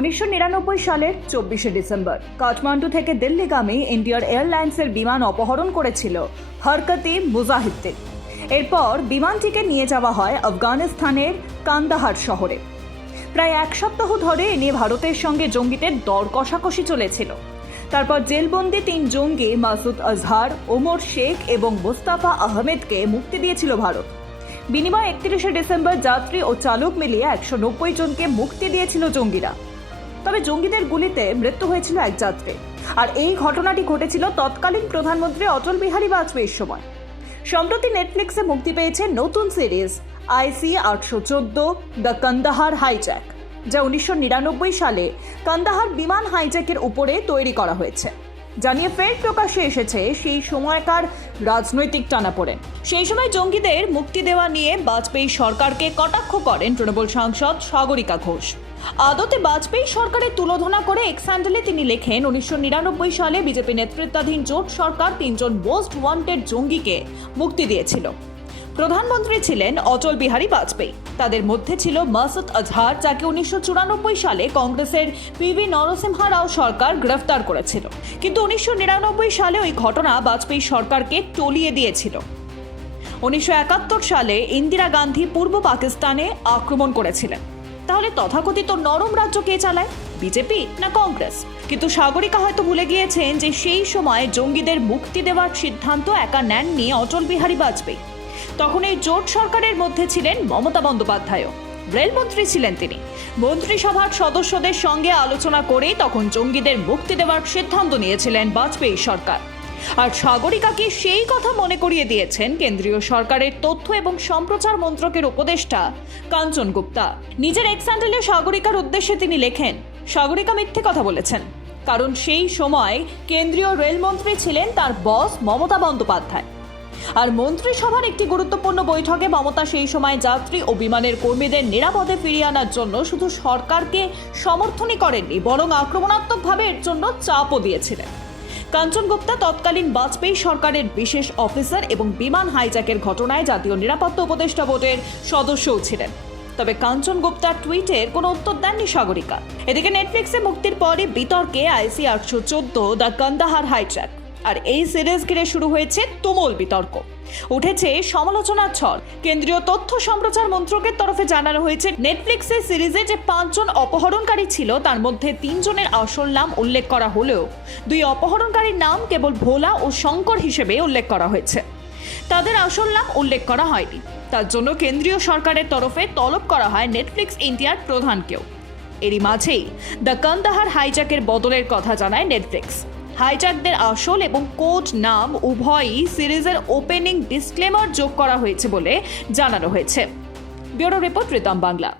উনিশশো নিরানব্বই সালের চব্বিশে ডিসেম্বর। কাঠমান্ডু থেকে দিল্লিগামী ইন্ডিয়ার এয়ারলাইন্সের বিমান অপহরণ করেছিল হরকতি মুজাহিদ্দিন। এরপর বিমানটিকে নিয়ে যাওয়া হয় আফগানিস্তানের কান্দাহার শহরে। প্রায় এক সপ্তাহ ধরে এ নিয়ে ভারতের সঙ্গে জঙ্গিদের দর কষাকষি চলেছিল। তারপর জেলবন্দি তিন জঙ্গি মাসুদ আজহার, ওমর শেখ এবং মোস্তাফা আহমেদকে মুক্তি দিয়েছিল ভারত। বিনিময়ে একত্রিশে ডিসেম্বর যাত্রী ও চালক মিলিয়ে একশো নব্বই জনকে মুক্তি দিয়েছিল জঙ্গিরা। তবে জঙ্গিদের গুলিতে মৃত্যু হয়েছিল এক যাত্রী। আর এই ঘটনাটি ঘটেছিল তৎকালীন প্রধানমন্ত্রী অটল বিহারী বাজপেয়ীর সময়। সম্প্রতি নেটফ্লিক্সে মুক্তি পেয়েছে নতুন সিরিজ, আইসি আটশো চোদ্দ, দ্য কান্দাহার হাইজ্যাক, যা উনিশশো নিরানব্বই সালে কান্দাহার বিমান হাইজ্যাকের উপরে তৈরি করা হয়েছে। জানিয়ে ফের প্রকাশ্যে এসেছে সেই সময়কার রাজনৈতিক টানাপোড়েন। সেই সময় জঙ্গিদের মুক্তি দেওয়া নিয়ে বাজপেয়ী সরকারকে কটাক্ষ করেন তৃণমূল সাংসদ সাগরিকা ঘোষ। আদতে বাজপেয়ী সরকারের তুলোধনা করে এক্স হ্যান্ডেলে তিনি লেখেন, উনিশশো নিরানব্বই সালে বিজেপি নেতৃত্বাধীন জোট সরকার তিনজন মোস্ট ওয়ান্টেড জঙ্গিকে মুক্তি দিয়েছিল। প্রধানমন্ত্রী ছিলেন অটল বিহারী বাজপেয়ী। তাদের মধ্যে ছিল মাসুদ আজহার, যাকে উনিশশো চুরানব্বই সালে কংগ্রেসের পিভি নরসিংহা রাও সরকার গ্রেফতার করেছিল। কিন্তু উনিশশো নিরানব্বই সালে ওই ঘটনা বাজপেয়ী সরকারকে টলিয়ে দিয়েছিল। উনিশশো একাত্তর সালে ইন্দিরা গান্ধী পূর্ব পাকিস্তানে আক্রমণ করেছিলেন। তাহলে তথাকথিত নরম রাজ্য কে চালায়? বিজেপি না কংগ্রেস? কিন্তু সাগরিকা হয়তো ভুলে গিয়েছেন যে সেই সময় জঙ্গিদের মুক্তি দেওয়ার সিদ্ধান্ত একা নেননি অটল বিহারী বাজপেয়ী। তখন এই জোট সরকারের মধ্যে ছিলেন মমতা বন্দ্যোপাধ্যায়ও। রেলমন্ত্রী ছিলেন তিনি। মন্ত্রিসভার সদস্যদের সঙ্গে আলোচনা করে তখন জঙ্গিদের মুক্তি দেওয়ার সিদ্ধান্ত নিয়েছিলেন বাজপেয়ী সরকার। আর সাগরিকাকে সেই কথা মনে করিয়ে দিয়েছেন কেন্দ্রীয় সরকারের তথ্য এবং সম্প্রচার মন্ত্রকের উপদেষ্টা কাঞ্চন গুপ্তা? নিজের এক্স হ্যান্ডেলে সাগরিকার উদ্দেশ্যে তিনি লেখেন, সাগরিকা মিথ্যে কথা বলেছেন। কারণ সেই সময় কেন্দ্রীয় রেলমন্ত্রী ছিলেন তার বস মমতা বন্দ্যোপাধ্যায়। আর মন্ত্রিসভার একটি গুরুত্বপূর্ণ বৈঠকে মমতা সেই সময় যাত্রী ও বিমানের কর্মীদের নিরাপদে ফিরিয়ে আনার জন্য শুধু সরকারকে সমর্থনই করেননি, বরং আক্রমণাত্মকভাবে এর জন্য চাপও দিয়েছিলেন। কাঞ্চন গুপ্তা তৎকালীন বাজপেয়ী সরকারের বিশেষ অফিসার এবং বিমান হাইজ্যাকের ঘটনায় জাতীয় নিরাপত্তা উপদেষ্টা বোর্ডের সদস্যও ছিলেন। তবে কাঞ্চন গুপ্তার টুইটের কোনো উত্তর দেননি সাগরিকা। এদিকে নেটফ্লিক্সে মুক্তির পরে বিতর্কে আইসি আটশো চোদ্দ দ্য কান্দাহার হাইজ্যাক। আর এই সিরিজ ঘিরে শুরু হয়েছে তুমুল বিতর্ক। উঠেছে সমালোচনার ঝড়। কেন্দ্রীয় তথ্য সম্প্রচার মন্ত্রকের তরফে জানানো হয়েছে নেটফ্লিক্সের সিরিজে যে পাঁচজন অপহরণকারী ছিল, তার মধ্যে তিনজনের আসল নাম উল্লেখ করা হলেও, দুই অপহরণকারীর নাম কেবল ভোলা ও শঙ্কর হিসেবে উল্লেখ করা হয়েছে। তাদের আসল নাম উল্লেখ করা হয়নি। তার জন্য কেন্দ্রীয় সরকারের তরফে তলব করা হয় নেটফ্লিক্স ইন্ডিয়ার প্রধানকেও। এরই মাঝেই দ্য কান্দাহার হাইজ্যাকের বদলের কথা জানায় নেটফ্লিক্স। হাইজ্যাকদের আসল এবং কোড নাম উভয়ই সিরিজের ওপেনিং ডিসক্লেমার যোগ করা হয়েছে বলে জানানো হয়েছে। Bureau report Ritam Bangla.